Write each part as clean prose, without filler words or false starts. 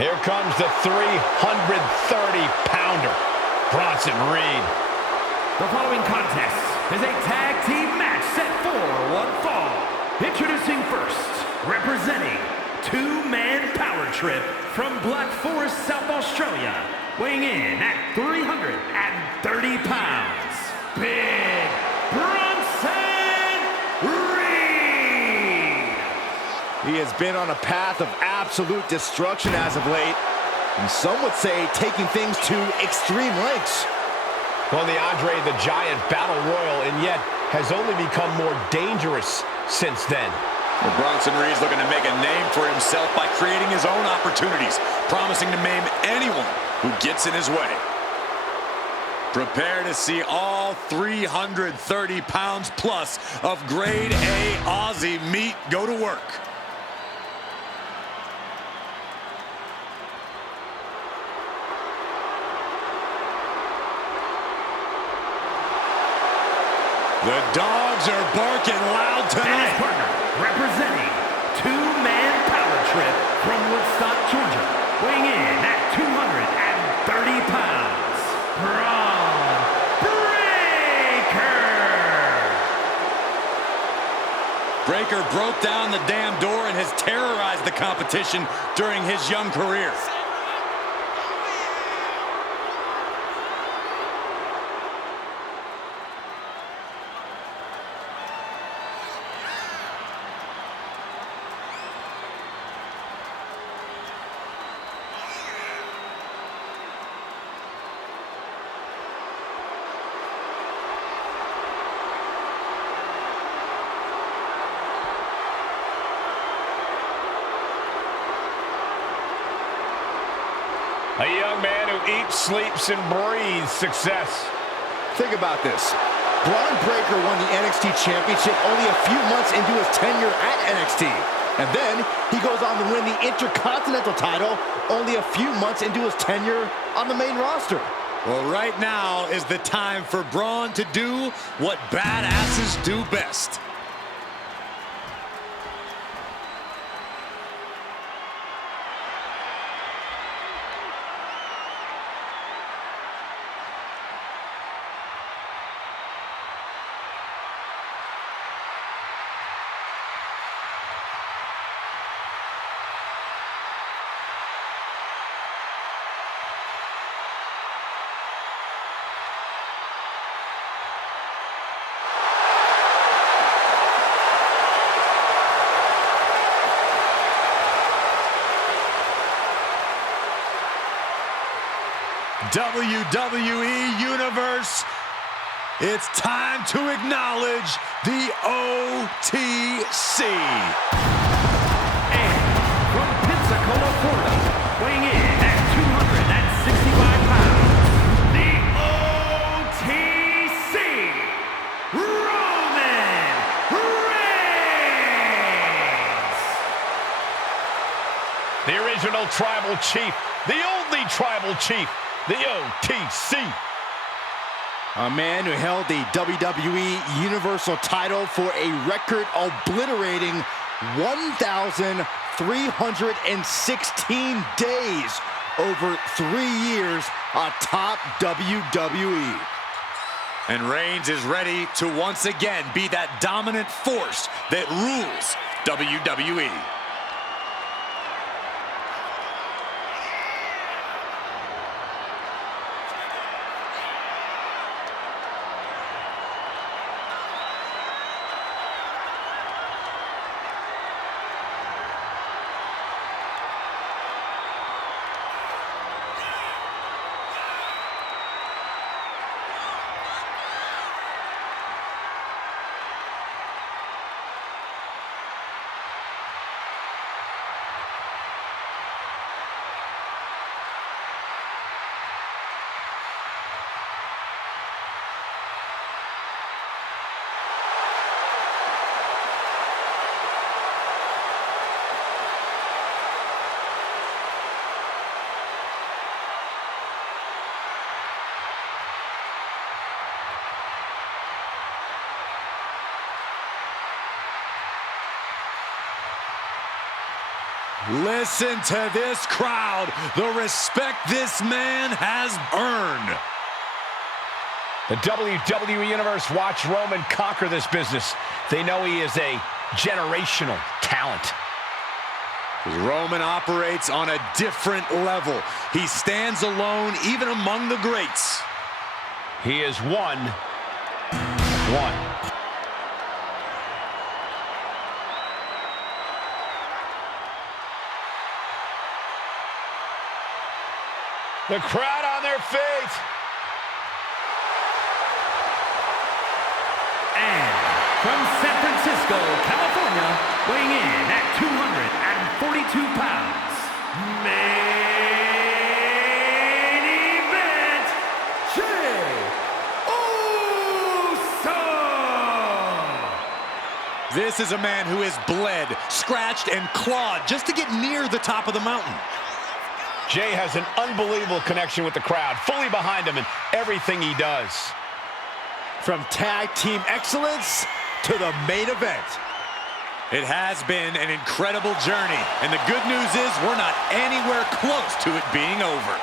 Here comes the 330-pounder, Bronson Reed. The following contest is a tag team match set for one fall. Introducing first, representing two-man power trip from Black Forest, South Australia, weighing in at 330 pounds, Big Bronson Reed. He has been on a path of absolute destruction as of late, and some would say taking things to extreme lengths. Well, the Andre the Giant Battle Royal, and yet has only become more dangerous since then. Well, Bronson Reed's looking to make a name for himself by creating his own opportunities, promising to maim anyone who gets in his way. Prepare to see all 330 pounds plus of grade A Aussie meat go to work. The dogs are barking loud tonight. And his partner, representing two-man power trip from Woodstock, Georgia, weighing in at 230 pounds, Braun Breaker. Breaker broke down the damn door and has terrorized the competition during his young career. A young man who eats, sleeps, and breathes success. Think about this. Braun Breaker won the NXT Championship only a few months into his tenure at NXT. And then he goes on to win the Intercontinental title only a few months into his tenure on the main roster. Well, right now is the time for Braun to do what badasses do best. WWE Universe, it's time to acknowledge the OTC. And from Pensacola, Florida, weighing in at 265 pounds, the OTC, Roman Reigns. The original tribal chief, the only tribal chief, the OTC. A man who held the WWE Universal title for a record-obliterating 1,316 days over 3 years atop WWE. And Reigns is ready to once again be that dominant force that rules WWE. Listen to this crowd, the respect this man has earned. The WWE Universe watched Roman conquer this business. They know he is a generational talent. Roman operates on a different level. He stands alone even among the greats. He is one. The crowd on their feet. And from San Francisco, California, weighing in at 242 pounds, main event, Jey Uso! This is a man who has bled, scratched, and clawed just to get near the top of the mountain. Jey has an unbelievable connection with the crowd, fully behind him in everything he does. From tag team excellence to the main event. It has been an incredible journey, and the good news is we're not anywhere close to it being over.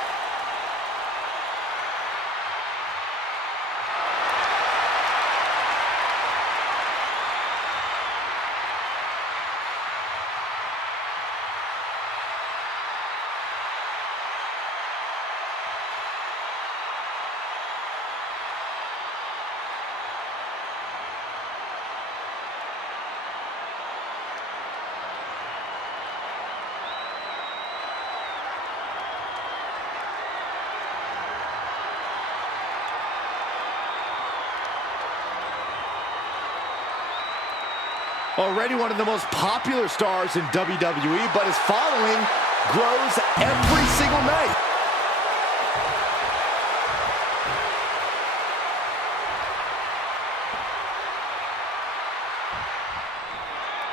Already one of the most popular stars in WWE, but his following grows every single night.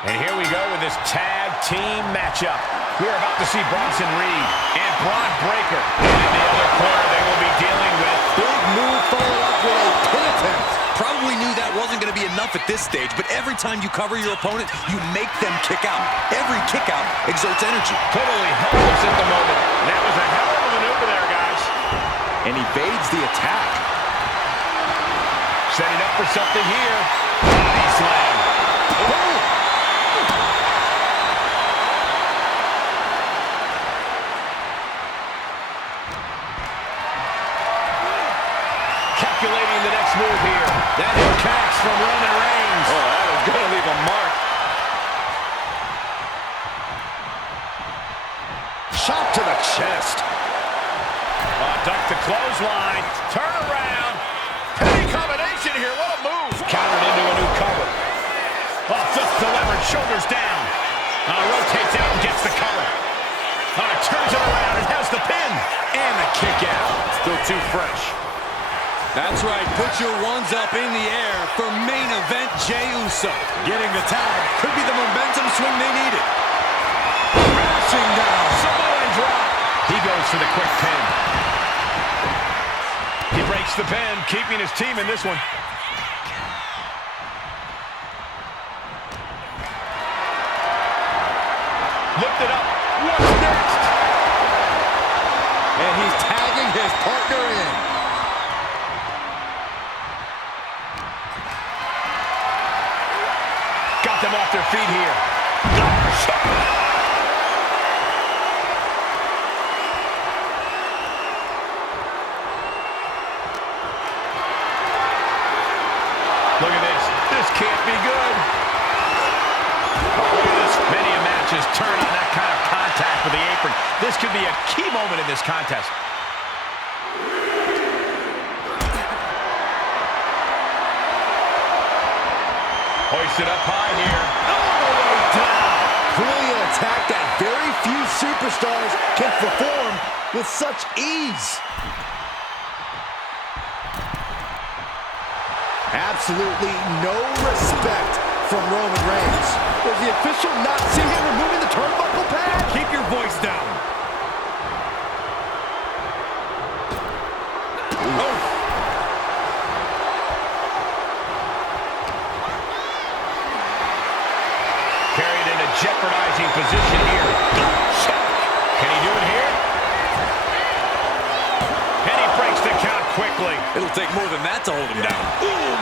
And here we go with this tag team matchup. We're about to see Bronson Reed and Braun Breaker. And in the other corner, they will be dealing with... Big move followed up with a pin attempt. Probably knew that wasn't going to be enough at this stage, but every time you cover your opponent, you make them kick out. Every kick out exerts energy. Totally helpless at the moment. That was a hell of a maneuver there, guys. And evades the attack. Setting up for something here. Body slam. Oh! Calculating the next move here. That impacts from Roman Reigns. Oh, that is going to leave a mark. Shot to the chest. Duck the clothesline. Turn around. Penny combination here. What a move. Countered into a new cover. Flips the leverage. Shoulders down. Rotates out and gets the cover. Turns it around and has the pin. And the kick out. Still too fresh. That's right, put your ones up in the air for main event Jey Uso. Getting the tag could be the momentum swing they needed. Crashing down. Samoan drop. He goes for the quick pin. He breaks the pin, keeping his team in this one. Lifted up. What's next? And he's tagging his partner in. Got them off their feet here. Look at this. This can't be good. Look at this. Many matches turn on that kind of contact with the apron. This could be a key moment in this contest. Hoisted up high here. All the way down. Clearly an attack that very few superstars can perform with such ease. Absolutely no respect from Roman Reigns. Was the official not seeing him removing the turnbuckle pad? Keep your voice down. Oh. Carried in a jeopardizing position here. quickly. It'll take more than that to hold him down. Boom!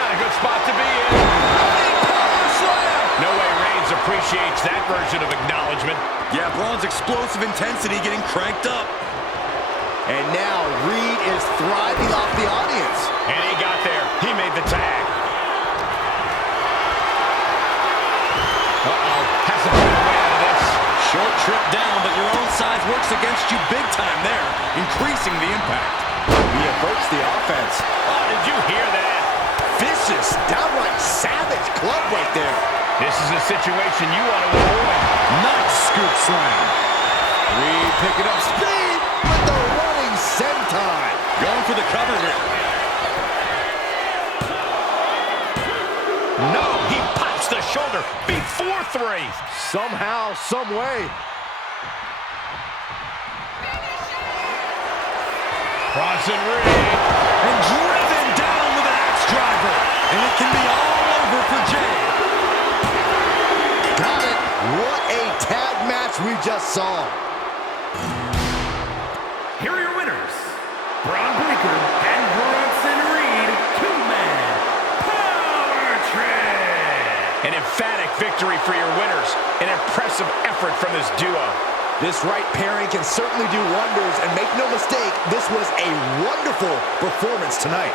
Not a good spot to be in. No way Reigns appreciates that version of acknowledgement. Yeah, Braun's explosive intensity getting cranked up. And now Reed is thriving off the audience. And he got there. He made the tag. Has to pull away out of this. Short trip down, but your own size works against you big time there, increasing the impact. He evokes the offense. Oh, did you hear that? Vicious, downright savage club right there. This is a situation you want to avoid. Nice scoop slam. Reed picking up speed with the running senton. Going for the cover here. No, he pops the shoulder before 3. Somehow, some way. Bronson Reed. And driven down with an axe driver. And it can be all over for Jay. Got it. What a tag match we just saw. Here are your winners, Braun Breaker and Bronson Reed, 2-man power trip. An emphatic victory for your winners. An impressive effort from this duo. This right pairing can certainly do wonders, and make no mistake, this was a wonderful performance tonight.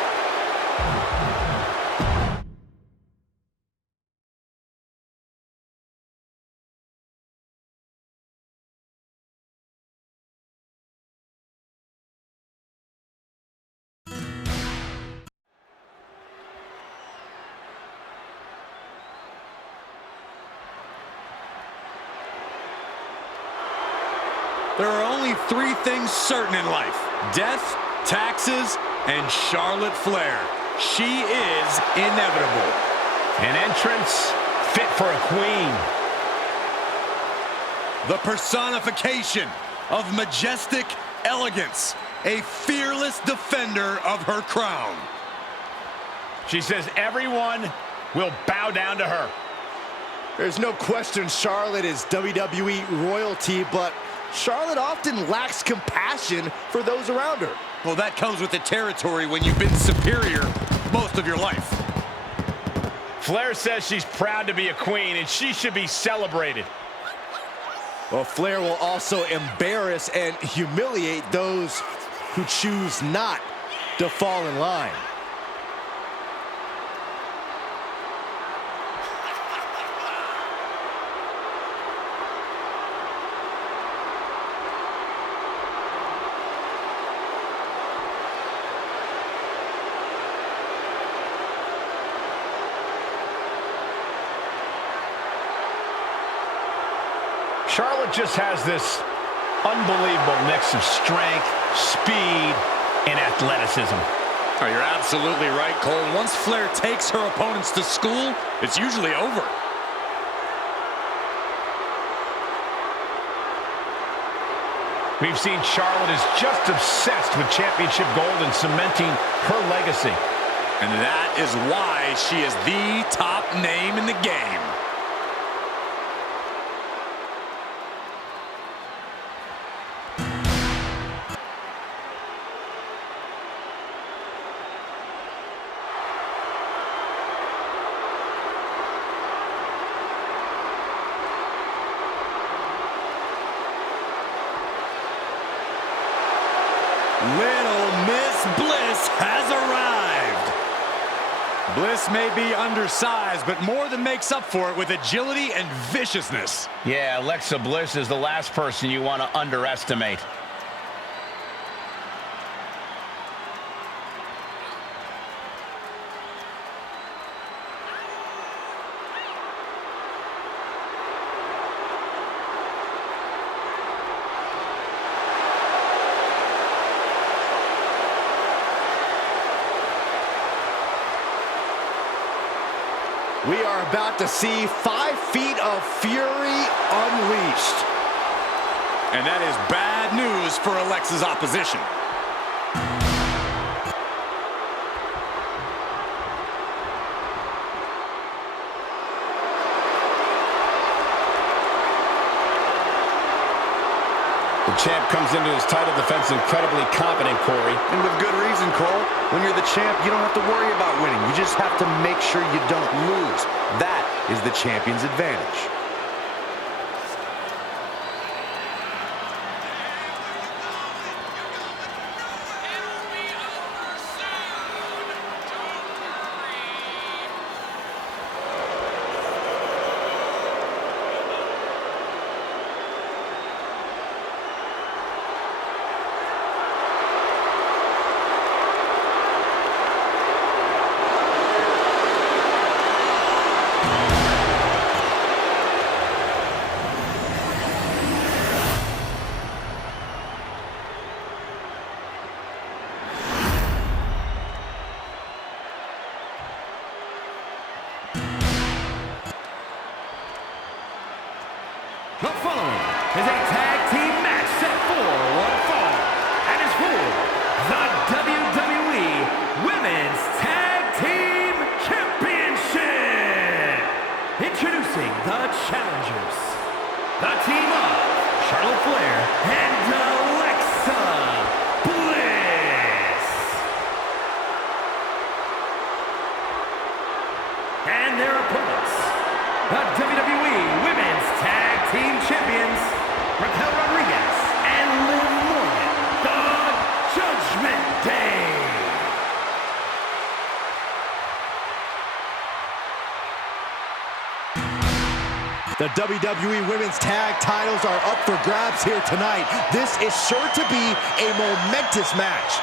There are only 3 things certain in life: death, taxes, and Charlotte Flair. She is inevitable. An entrance fit for a queen. The personification of majestic elegance. A fearless defender of her crown. She says everyone will bow down to her. There's no question Charlotte is WWE royalty, but Charlotte often lacks compassion for those around her. Well, that comes with the territory when you've been superior most of your life. Flair says she's proud to be a queen, and she should be celebrated. Well, Flair will also embarrass and humiliate those who choose not to fall in line. Charlotte just has this unbelievable mix of strength, speed, and athleticism. Oh, you're absolutely right, Cole. Once Flair takes her opponents to school, it's usually over. We've seen Charlotte is just obsessed with championship gold and cementing her legacy. And that is why she is the top name in the game. Little Miss Bliss has arrived. Bliss may be undersized, but more than makes up for it with agility and viciousness. Yeah, Alexa Bliss is the last person you want to underestimate. We are about to see 5 feet of fury unleashed. And that is bad news for Alexa's opposition. The champ comes into his title defense incredibly confident, Corey. And with good reason, Cole. When you're the champ, you don't have to worry about winning. You just have to make sure you don't lose. That is the champion's advantage. The following is a tag team match set for one fall and is for the WWE Women's Tag Team Championship. Introducing the challengers, the team of Charlotte Flair and Alexa Bliss. And their opponents, the WWE Women's Tag Team Champions, Raquel Rodriguez and Liv Morgan, the Judgment Day. The WWE Women's Tag titles are up for grabs here tonight. This is sure to be a momentous match.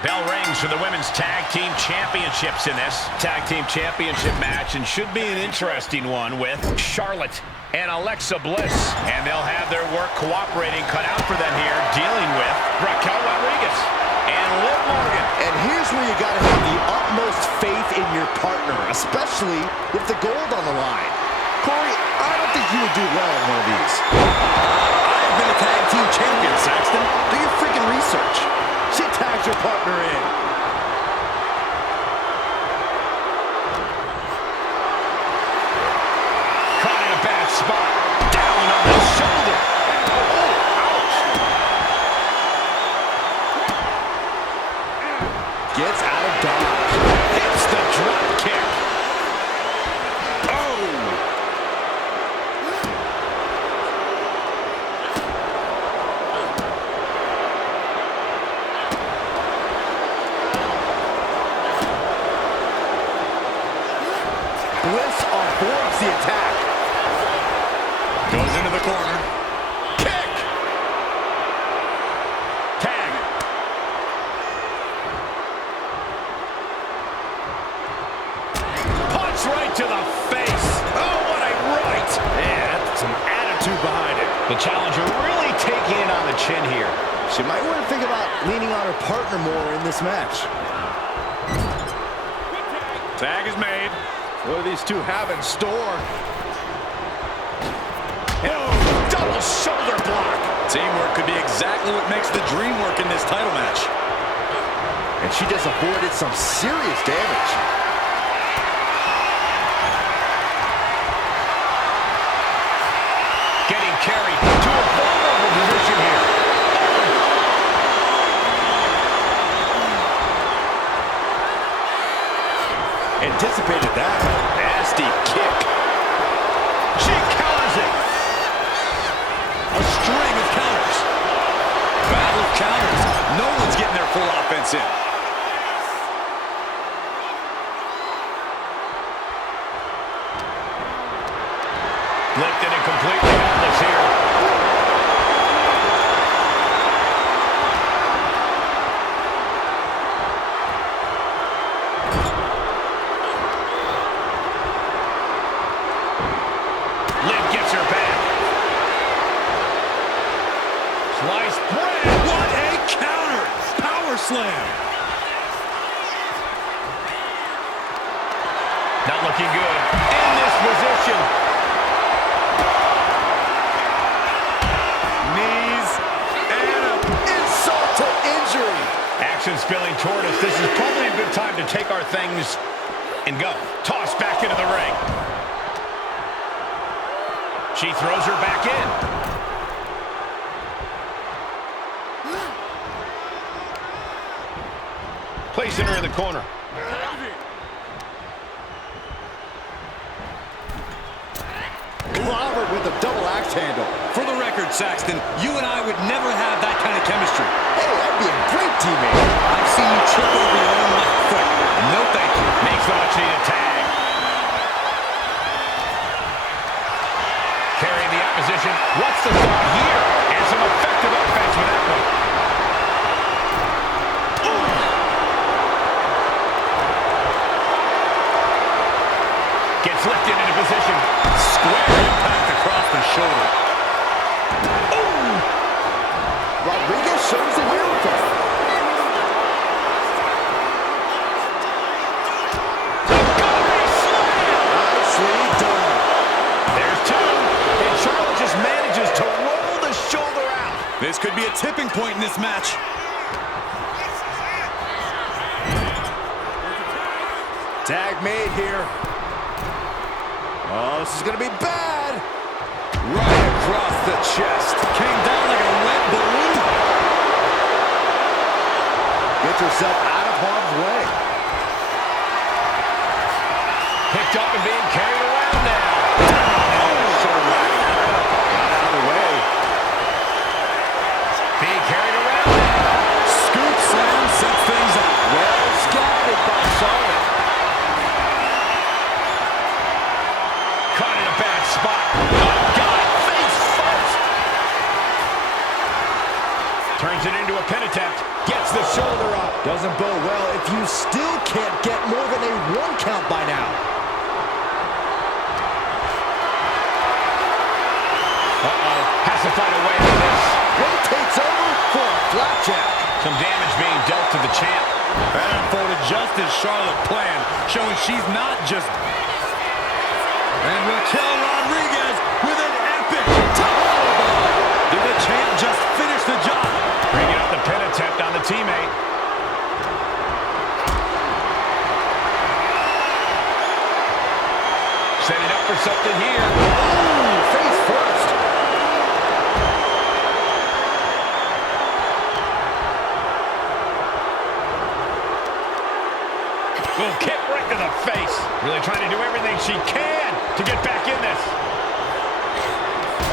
Bell rings for the Women's Tag Team Championships in this Tag Team Championship match, and should be an interesting one with Charlotte and Alexa Bliss. And they'll have their work cooperating cut out for them here, dealing with Raquel Rodriguez and Liv Morgan. And here's where you gotta have the utmost faith in your partner, especially with the gold on the line. Corey, I don't think you would do well in one of these. I've been a tag team champion, Saxton. Do your freaking research. She tags your partner in. Caught in a bad spot. Down on the shoulder. Oh, ouch. Gets out of dodge. Hits the drop kick. Bliss avoids the attack. Goes into the corner. Kick. Tag. Punch right to the face. Oh, what a right. Man, that's some attitude behind it. The challenger really taking it on the chin here. She might want to think about leaning on her partner more in this match. Tag is made. What do these two have in store? Double shoulder block. Teamwork could be exactly what makes the dream work in this title match. And she just avoided some serious damage. Getting carried to a vulnerable position here. Anticipated that. Nasty kick. She counters it. A string of counters. Battle of counters. No one's getting their full offense in. Lifted and completely helpless here. Liv gets her back. Sliced bread. What a counter! Power slam. Not looking good in this position. momentum spilling toward us. This is probably a good time to take our things and go. Toss back into the ring. She throws her back in. Placing her in the corner. Clobbered with a double axe handle. For the record, Saxton, you and I would never have that kind of chemistry. Hey, that'd be a great teammate. I've seen you trip over your own left foot. No thank you. Makes the much-needed tag. Carrying the opposition. What's the thought here? And some effective offense with that one. Gets lifted into position. Square impact across the shoulder. Rodriguez shows the miracle. Nicely done. There's two. And Charlotte just manages to roll the shoulder out. This could be a tipping point in this match. Tag made here. Oh, this is going to be bad. Right across the chest. Came down like a wet balloon. Gets herself out of harm's way. Picked up and being carried around now. Got out of the way. Being carried around now. Scoop slam sets things up. Well scouted by Charlotte. Caught in a bad spot. Oh, God, face first. Turns it into a pin attempt. Gets the shoulder up. Doesn't bode well if you still can't get more than a 1 count by now. Uh-oh. Has to find a way out of this. Rotates over for a flapjack. Some damage being dealt to the champ. That unfolded just as Charlotte planned, showing she's not just... And Raquel Rodriguez with an epic tower bomb. Did the champ just finish the job? Bringing up the pin attempt on the teammate. Setting up for something here. Ooh, face first. Will kick right to the face. Really trying to do everything she can to get back in this.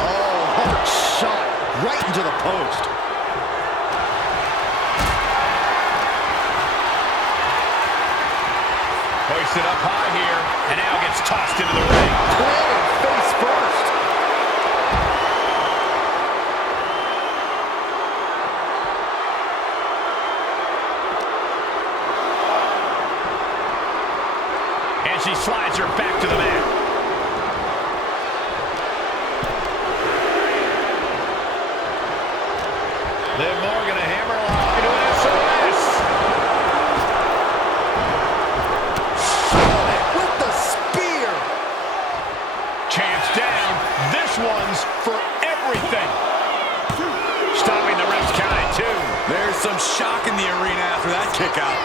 Oh, hard shot right into the post. Hoisted up high here, and now gets tossed into the ring. Planted face first. And she slides her back to the mat. Liv Morgan, a hammerlock into an SOS. With the spear. Champ's down. This one's for everything. Stopping the ref's count at 2. There's some shock in the arena after that kick out.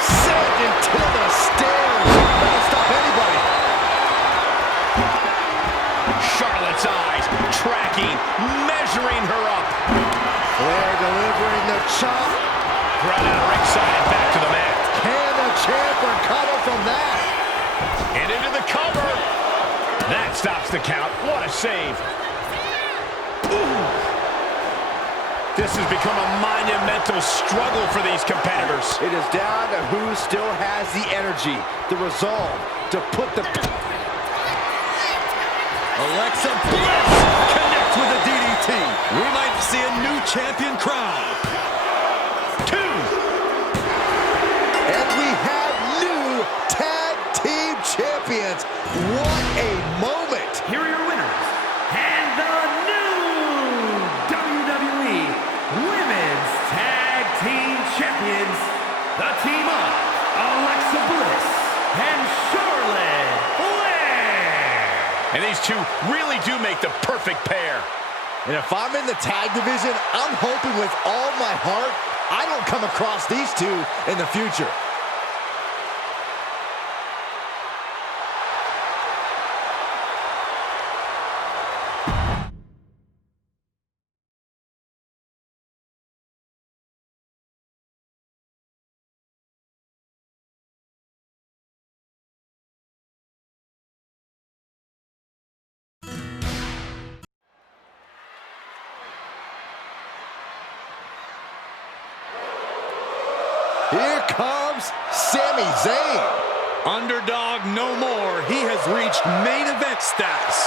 Sent into the stairs. That'll stop anybody. Charlotte's eyes tracking, measuring her up. Flair delivering the chop. Right out of ringside and back to the mat. Can the champ recover from that? And into the cover. That stops the count. What a save. Ooh. This has become a monumental struggle for these competitors. It is down to who still has the energy, the resolve to put the... Alexa Bliss connects with a DDT. We might see a new champion crown. 2. And we have new tag team champions. What a moment. Here are your winners, and the new WWE Women's Tag Team Champions, the team of Alexa Bliss and Charlotte Flair. And these two really do make the perfect pair. And if I'm in the tag division, I'm hoping with all my heart I don't come across these two in the future. Here comes Sami Zayn. Underdog no more. He has reached main event status.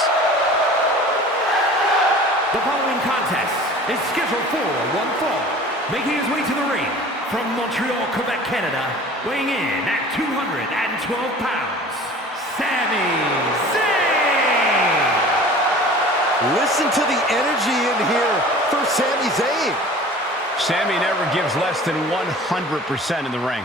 The following contest is scheduled for one fall. Making his way to the ring from Montreal, Quebec, Canada, weighing in at 212 pounds, Sami Zayn. Listen to the energy in here for Sami Zayn. Sami never gives less than 100% in the ring.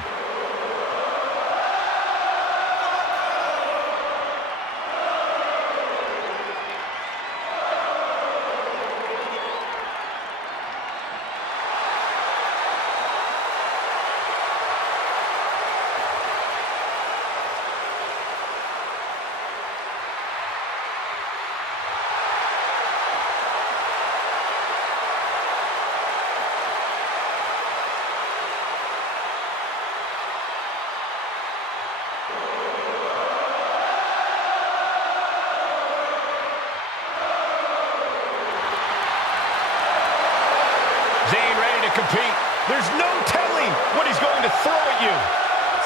Zayn ready to compete. There's no telling what he's going to throw at you.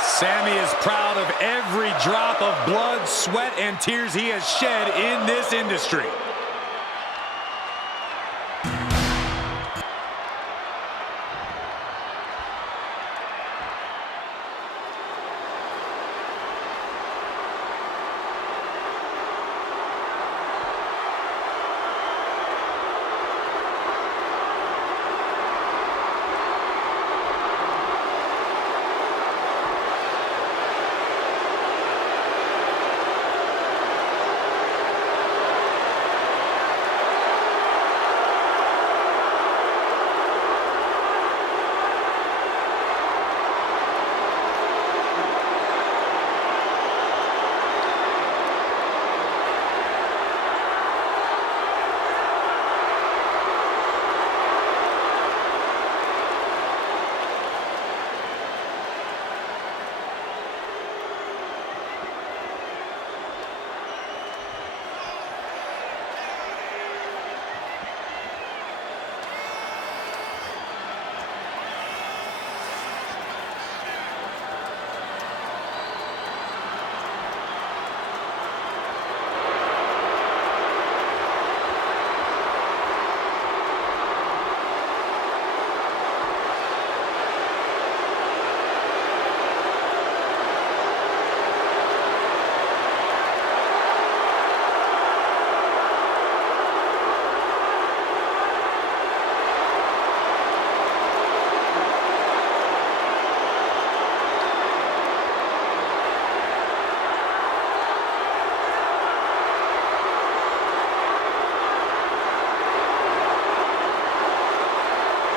Sami is proud of every drop of blood, sweat, and tears he has shed in this industry.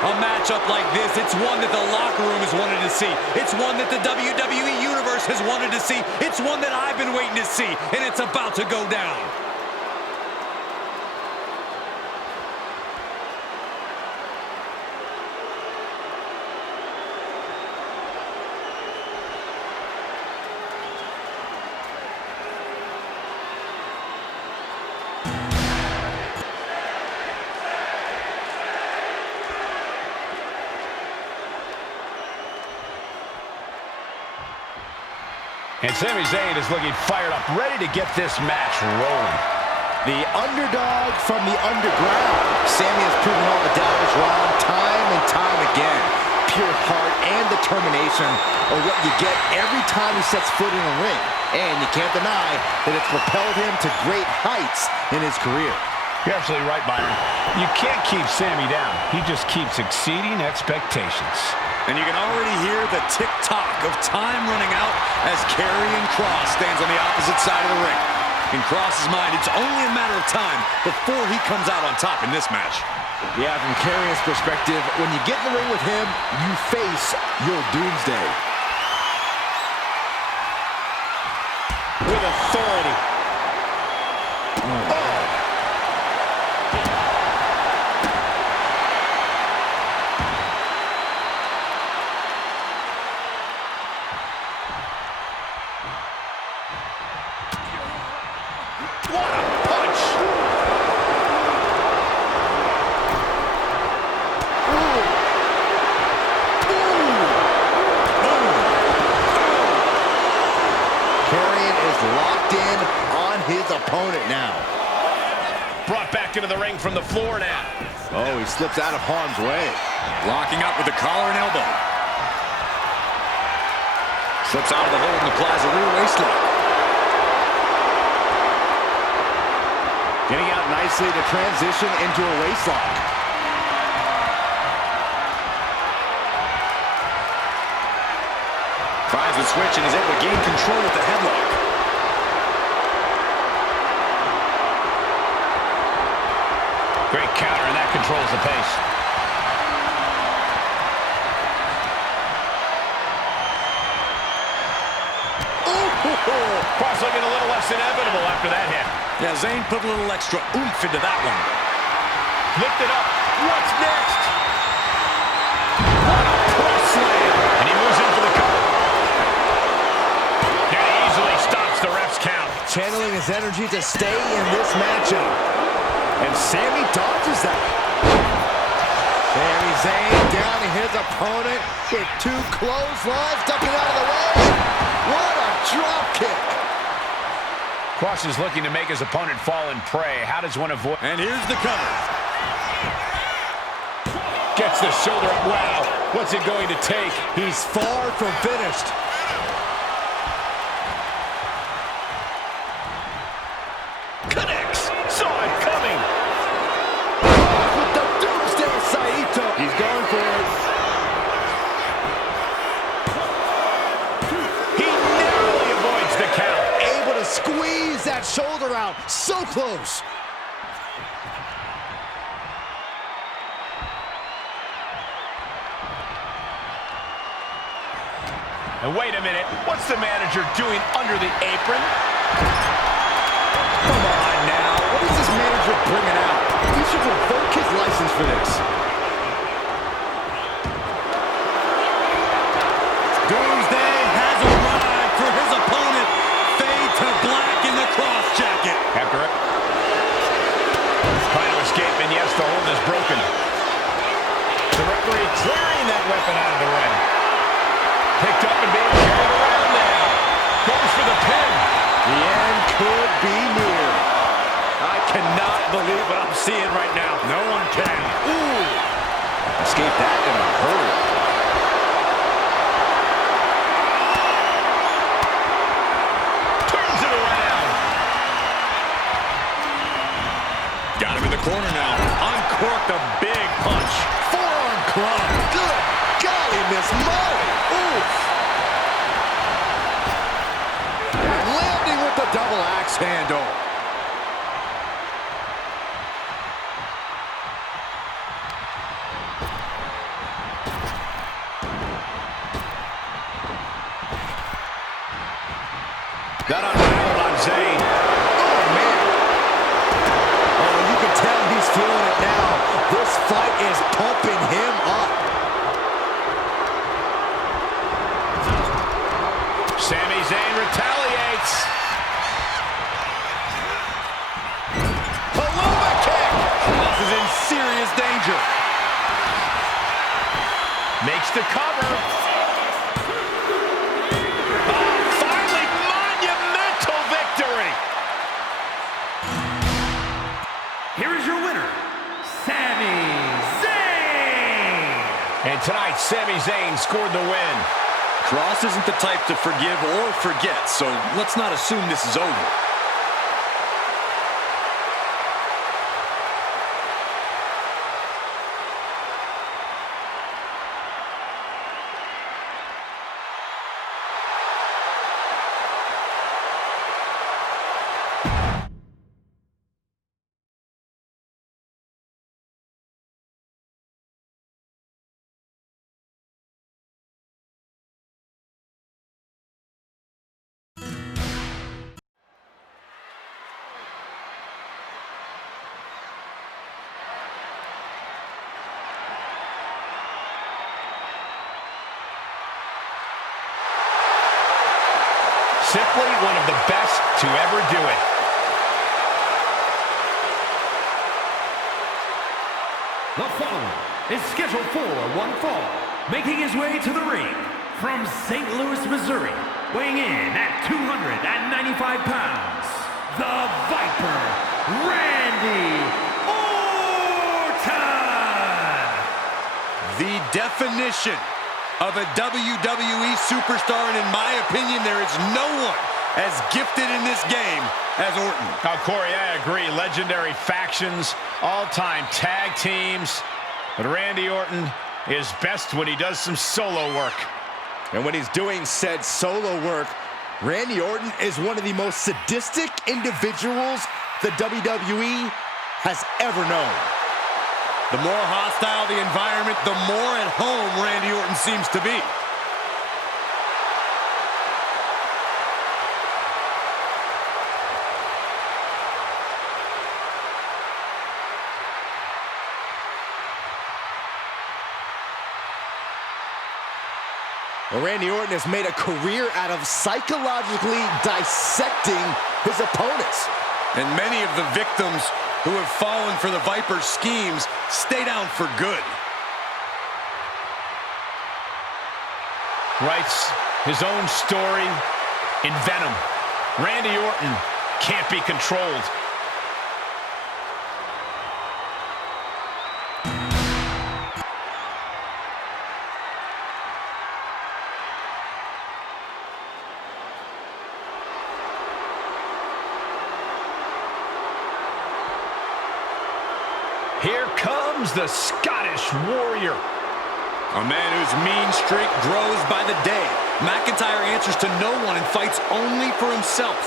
A matchup like this, it's one that the locker room has wanted to see. It's one that the WWE Universe has wanted to see. It's one that I've been waiting to see, and it's about to go down. And Sami Zayn is looking fired up, ready to get this match rolling. The underdog from the underground. Sami has proven all the doubters wrong time and time again. Pure heart and determination are what you get every time he sets foot in a ring. And you can't deny that it's propelled him to great heights in his career. You're absolutely right, Byron. You can't keep Sami down. He just keeps exceeding expectations. And you can already hear the tick-tock of time running out as Karrion Kross stands on the opposite side of the ring. In Cross's mind, it's only a matter of time before he comes out on top in this match. Yeah, from Karrion's perspective, when you get in the ring with him, you face your doomsday. With authority. Oh. What a punch! Karrion is locked in on his opponent now. Brought back into the ring from the floor now. Oh, he slips out of harm's way. Locking up with the collar and elbow. Slips out of the hold and applies a rear waistlock. Getting out nicely to transition into a waistlock. Finds the switch and is able to gain control with the headlock. Great counter, and that controls the pace. Cross looking a little less inevitable after that hit. Yeah, Zayn put a little extra oomph into that one. Lifted up. What's next? What a cross slam. And he moves in for the cover. And he easily stops the ref's count. Channeling his energy to stay in this matchup. And Sami dodges that. Sami Zayn down to his opponent with two clotheslines, ducking out of the way. What a drop kick. Cross is looking to make his opponent fall in prey. How does one avoid? And here's the cover. Gets the shoulder up. Wow. What's it going to take? He's far from finished. Connects. Saw it coming. With the doomsday Saito. He's going for it. He narrowly avoids the count. Able to squeeze that shoulder out. So close. And wait a minute, what's the manager doing under the apron? Come on now. What is this manager bringing out? He should revoke his license for this. Doomsday has arrived for his opponent. Fade to black in the cross jacket. After it. Trying to escape, and yes, the hold is broken. The referee clearing that weapon out of the ring. Picked up and being carried around now. Goes for the pin. The end could be near. I cannot believe what I'm seeing right now. No one can. Ooh. Escaped that in a hurry. Turns it around. Got him in the corner now. Uncorked a big punch. Forearm club. Good golly, Miss Molly. Oof. And landing with the double axe handle. Got unraveled on Zayn. Oh, man. Oh, you can tell he's feeling it now. This fight is pumping him up. Sami Zayn retaliates. Paloma kick. Cross is in serious danger. Makes the cover. Finally, monumental victory. Here is your winner, Sami Zayn. And tonight, Sami Zayn scored the win. Cross isn't the type to forgive or forget, so let's not assume this is over. Simply one of the best to ever do it. The following is scheduled for one fall, making his way to the ring from St. Louis, Missouri, weighing in at 295 pounds, the Viper, Randy Orton! The definition of a WWE superstar, and in my opinion, there is no one as gifted in this game as Orton. Oh, Corey, I agree. Legendary factions, all-time tag teams. But Randy Orton is best when he does some solo work. And when he's doing said solo work, Randy Orton is one of the most sadistic individuals the WWE has ever known. The more hostile the environment, the more at home Randy Orton seems to be. Well, Randy Orton has made a career out of psychologically dissecting his opponents. And many of the victims who have fallen for the Viper's schemes stay down for good. Writes his own story in Venom. Randy Orton can't be controlled. Here comes the Scottish Warrior. A man whose mean streak grows by the day. McIntyre answers to no one and fights only for himself.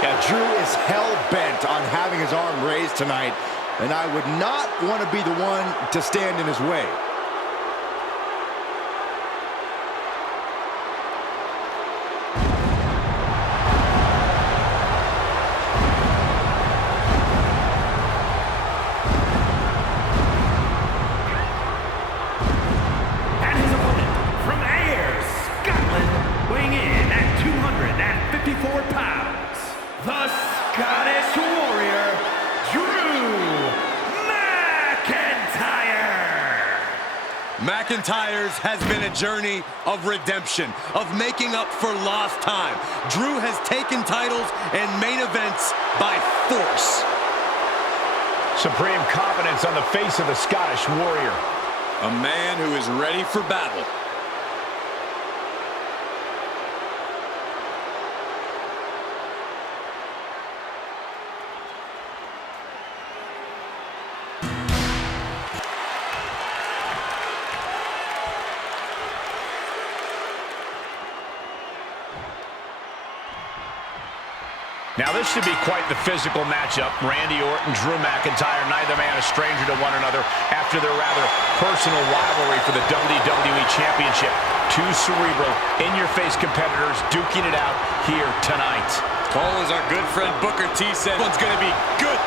Yeah, Drew is hell-bent on having his arm raised tonight, and I would not want to be the one to stand in his way. McIntyre's has been a journey of redemption, of making up for lost time. Drew has taken titles and main events by force. Supreme confidence on the face of the Scottish Warrior. A man who is ready for battle. Now this should be quite the physical matchup. Randy Orton, Drew McIntyre, neither man a stranger to one another after their rather personal rivalry for the WWE Championship. Two cerebral, in-your-face competitors duking it out here tonight. Cole, as our good friend Booker T said, one's going to be good.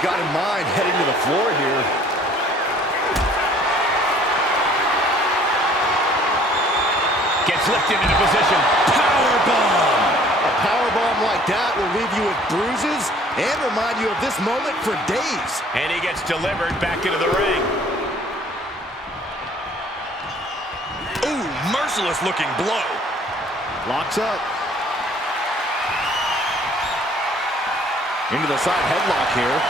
Got in mind heading to the floor here. Gets lifted into position. Powerbomb! A powerbomb like that will leave you with bruises and remind you of this moment for days. And he gets delivered back into the ring. Ooh, merciless looking blow. Locks up. Into the side headlock here.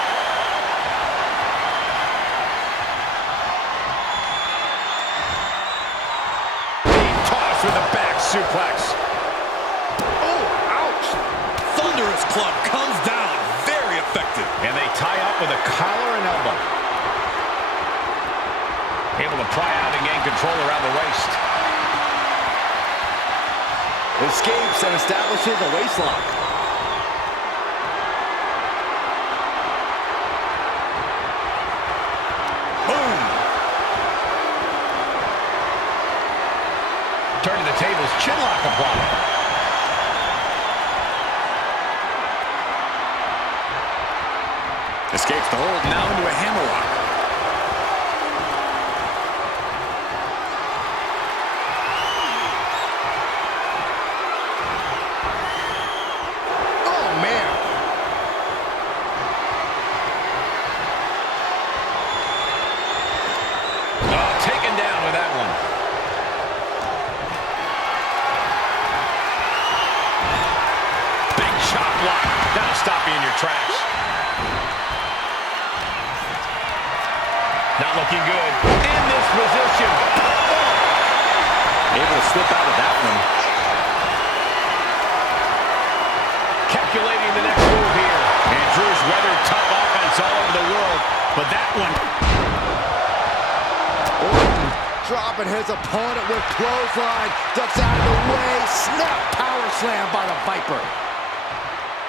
With a back suplex. Oh, ouch. Thunderous club comes down. Very effective. And they tie up with a collar and elbow. Able to pry out and gain control around the waist. Escapes and establishes a waistlock. Turning the tables, chinlock applied. the hold now into a hammerlock. Oh, man. Oh, taken down with that one. Big chop block. That'll stop you in your tracks. Not looking good in this position. Able to slip out of that one. Calculating the next move here. And Drew's weathered tough offense all over the world. But that one... Orton dropping his opponent with clothesline. Ducks out of the way. Snap power slam by the Viper.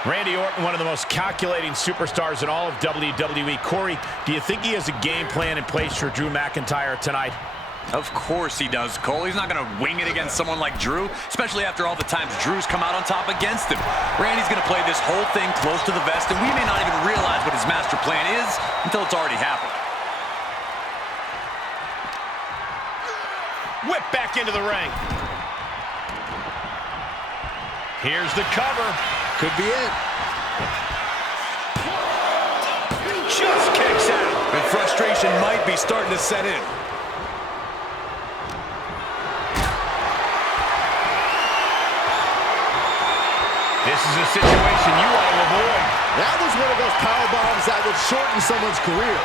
Randy Orton, one of the most calculating superstars in all of WWE. Corey, do you think he has a game plan in place for Drew McIntyre tonight? Of course he does, Cole. He's not going to wing it against someone like Drew, especially after all the times Drew's come out on top against him. Randy's going to play this whole thing close to the vest, and we may not even realize what his master plan is until it's already happened. Whip back into the ring. Here's the cover. Could be it. Just kicks out. And frustration might be starting to set in. This is a situation you want to avoid. That was one of those power bombs that would shorten someone's career.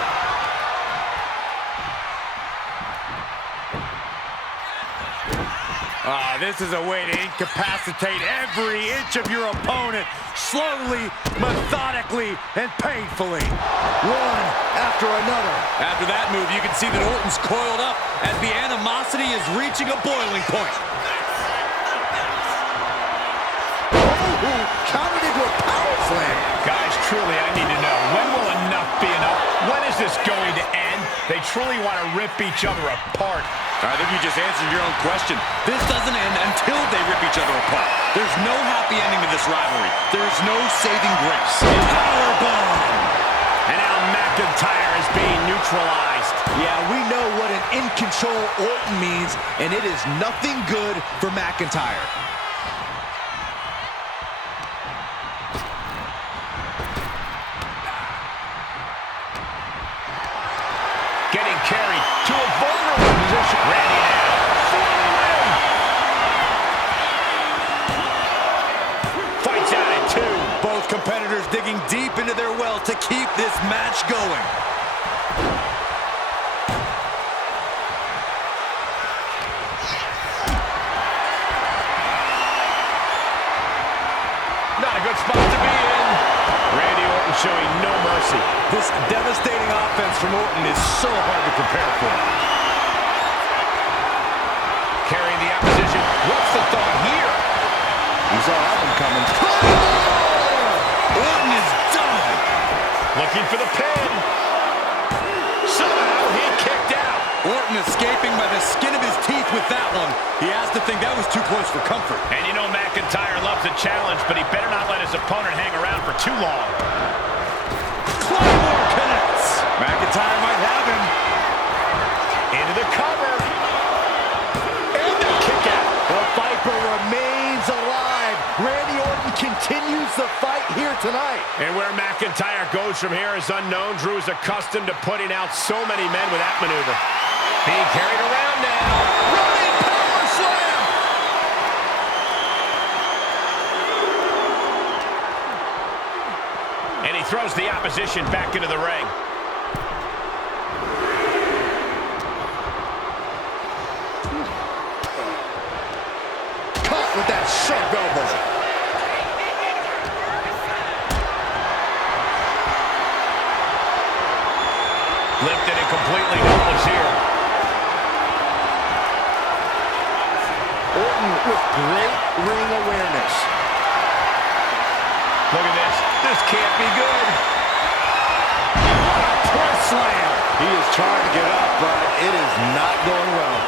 This is a way to incapacitate every inch of your opponent, slowly, methodically, and painfully. One after another. After that move, you can see that Orton's coiled up as the animosity is reaching a boiling point. Oh, countered into a power slam. Guys, truly, I need to know, when will enough be enough? When is this going to end? They truly want to rip each other apart. I think you just answered your own question. This doesn't end until they rip each other apart. There's no happy ending to this rivalry. There's no saving grace. Powerbomb! And now McIntyre is being neutralized. Yeah, we know what an in-control Orton means, and it is nothing good for McIntyre. Getting carried to a vulnerable position. Randy now for the win. Fights out at 2. Both competitors digging deep into their well to keep this match going. Not a good spot to be in. Randy Orton showing no mercy. This devastating offense from Orton is so hard to prepare for. Carrying the opposition. What's the thought here? You saw that one coming. Orton is done. Looking for the pin. Somehow he kicked out. Orton escaping by the skin of his teeth with that one. He has to think that was too close for comfort. And you know McIntyre loves a challenge, but he better not let his opponent hang around for too long. Claymore connects. McIntyre might have him. Into the cover. And the kick out. The Viper remains alive. Randy Orton continues the fight here tonight. And where McIntyre goes from here is unknown. Drew is accustomed to putting out so many men with that maneuver. Being carried around now. Running power slam. And he throws the opposition back into the ring. Caught with that sharp elbow. Lifted and completely helpless here. Orton with great ring awareness. Look at this. This can't be good. What a press slam. He is trying to get up, but it is not going well.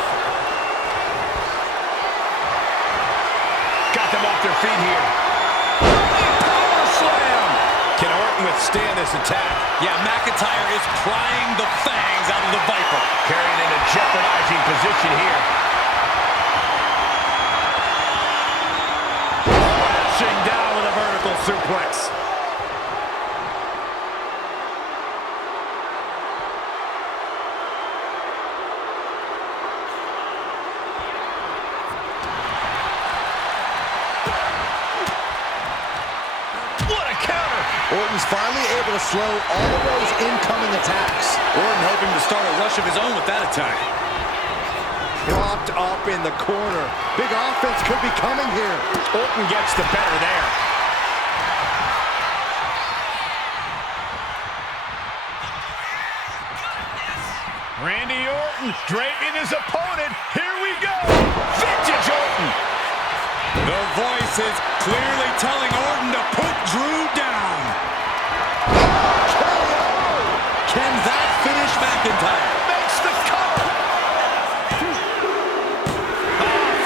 Got them off their feet here. Power slam. Can Orton withstand this attack. Yeah, McIntyre is prying the fangs out of the Viper. Carrying in a jeopardizing position here. Crashing down with a vertical suplex. Orton's finally able to slow all of those incoming attacks. Orton hoping to start a rush of his own with that attack. Propped up in the corner. Big offense could be coming here. Orton gets the better there. Randy Orton draping his opponent. Here we go. Vintage Orton. The voice is clearly telling Orton to put Drew down. Can that finish McIntyre? Makes the cover.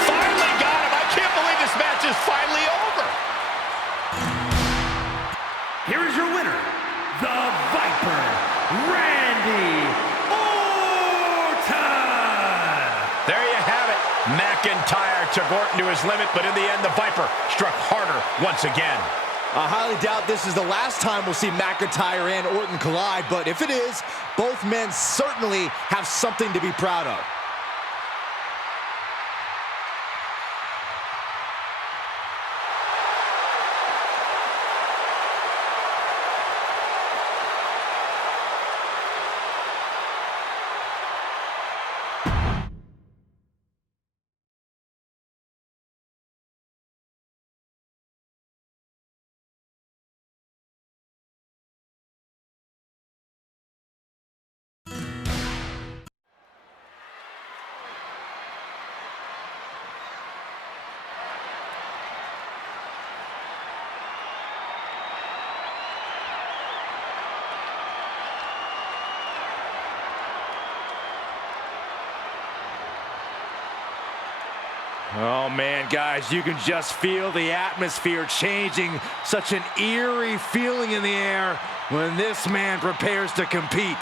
Finally got him. I can't believe this match is finally over. Here is your winner, the Viper, Randy Orton. There you have it. McIntyre took Orton to his limit, but in the end, the Viper struck harder once again. I highly doubt this is the last time we'll see McIntyre and Orton collide, but if it is, both men certainly have something to be proud of. Oh man, guys, you can just feel the atmosphere changing. Such an eerie feeling in the air when this man prepares to compete.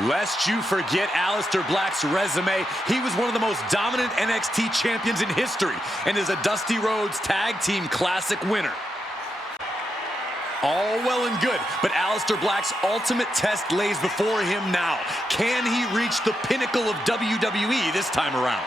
Lest you forget Aleister Black's resume, he was one of the most dominant NXT champions in history and is a Dusty Rhodes Tag Team Classic winner. All well and good, but Aleister Black's ultimate test lays before him now. Can he reach the pinnacle of WWE this time around?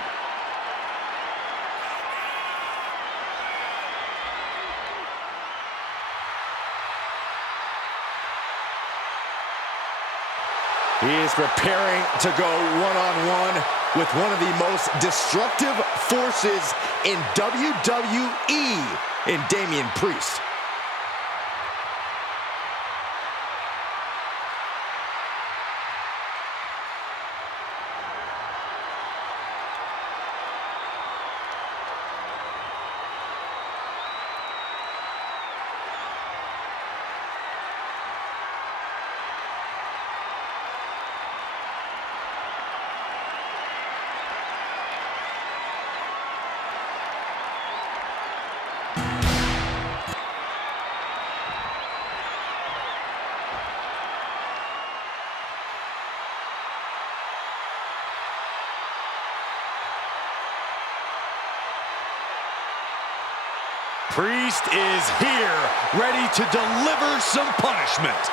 He is preparing to go one-on-one with one of the most destructive forces in WWE, in Damian Priest. Priest is here, ready to deliver some punishment.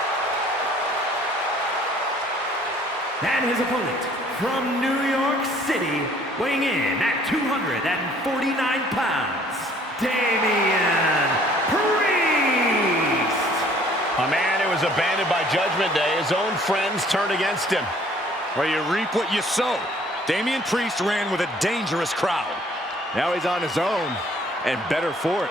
And his opponent from New York City, weighing in at 249 pounds, Damian Priest. A man who was abandoned by Judgment Day. His own friends turned against him. Where you reap what you sow. Damian Priest ran with a dangerous crowd. Now he's on his own, and better for it.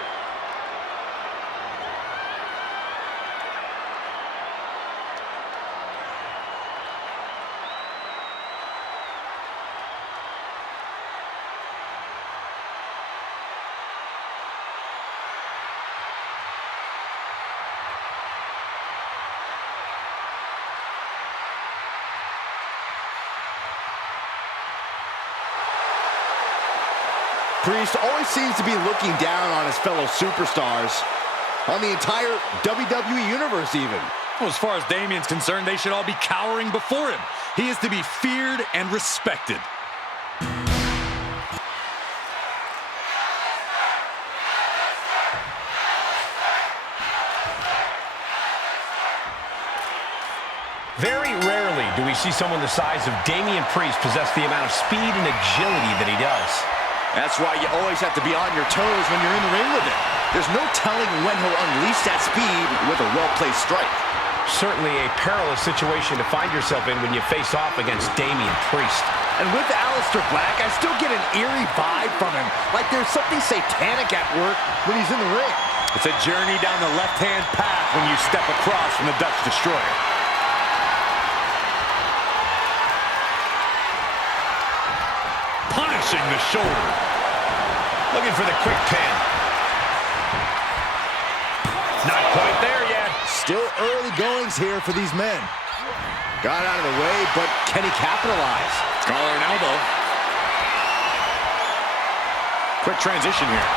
Priest always seems to be looking down on his fellow superstars, on the entire WWE Universe even. Well, as far as Damien's concerned, they should all be cowering before him. He is to be feared and respected. Very rarely do we see someone the size of Damian Priest possess the amount of speed and agility that he does. That's why you always have to be on your toes when you're in the ring with him. There's no telling when he'll unleash that speed with a well-placed strike. Certainly a perilous situation to find yourself in when you face off against Damian Priest. And with Aleister Black, I still get an eerie vibe from him, like there's something satanic at work when he's in the ring. It's a journey down the left-hand path when you step across from the Dutch Destroyer. Punishing the shoulder. Looking for the quick pin. Not quite there yet. Still early goings here for these men. Got out of the way, but can he capitalize? Collar and elbow. Quick transition here.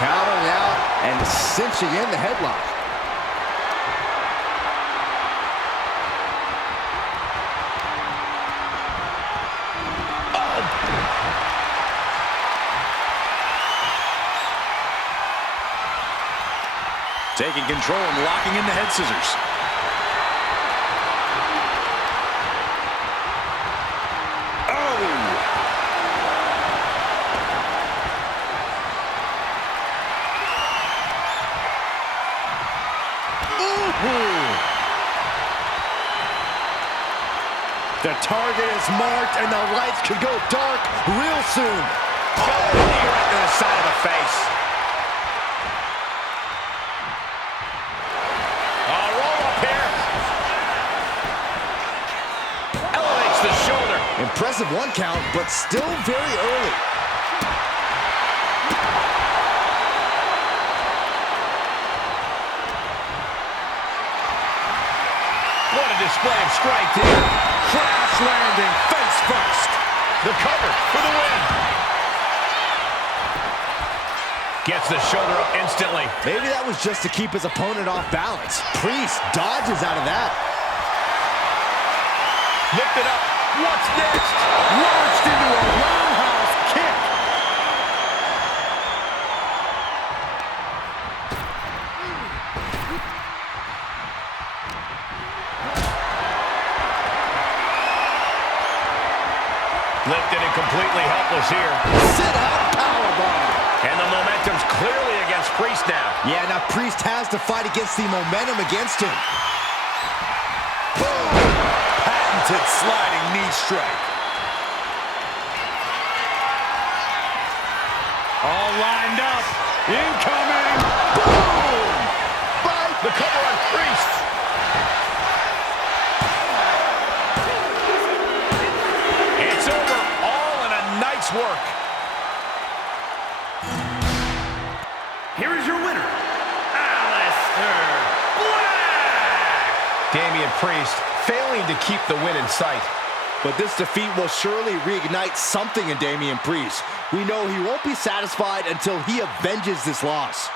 Countering out and cinching in the headlock. Taking control and locking in the head scissors. Oh! Ooh. The target is marked and the lights could go dark real soon. Oh, right to the side of the face. Impressive one count, but still very early. What a display of strength here. Crash landing face first. The cover for the win. Gets the shoulder up instantly. Maybe that was just to keep his opponent off balance. Priest dodges out of that. Lifted up. What's next? Launched into a roundhouse kick. Lifted and completely helpless here. Sit-out powerbomb. And the momentum's clearly against Priest now. Yeah, now Priest has to fight against the momentum against him. Boom! Patented sliding knee strike. All lined up. Incoming. Boom! By The cover on Priest. It's over. All in a night's work. Here is your winner, Aleister Black! Damian Priest failing to keep the win in sight. But this defeat will surely reignite something in Damian Priest. We know he won't be satisfied until he avenges this loss.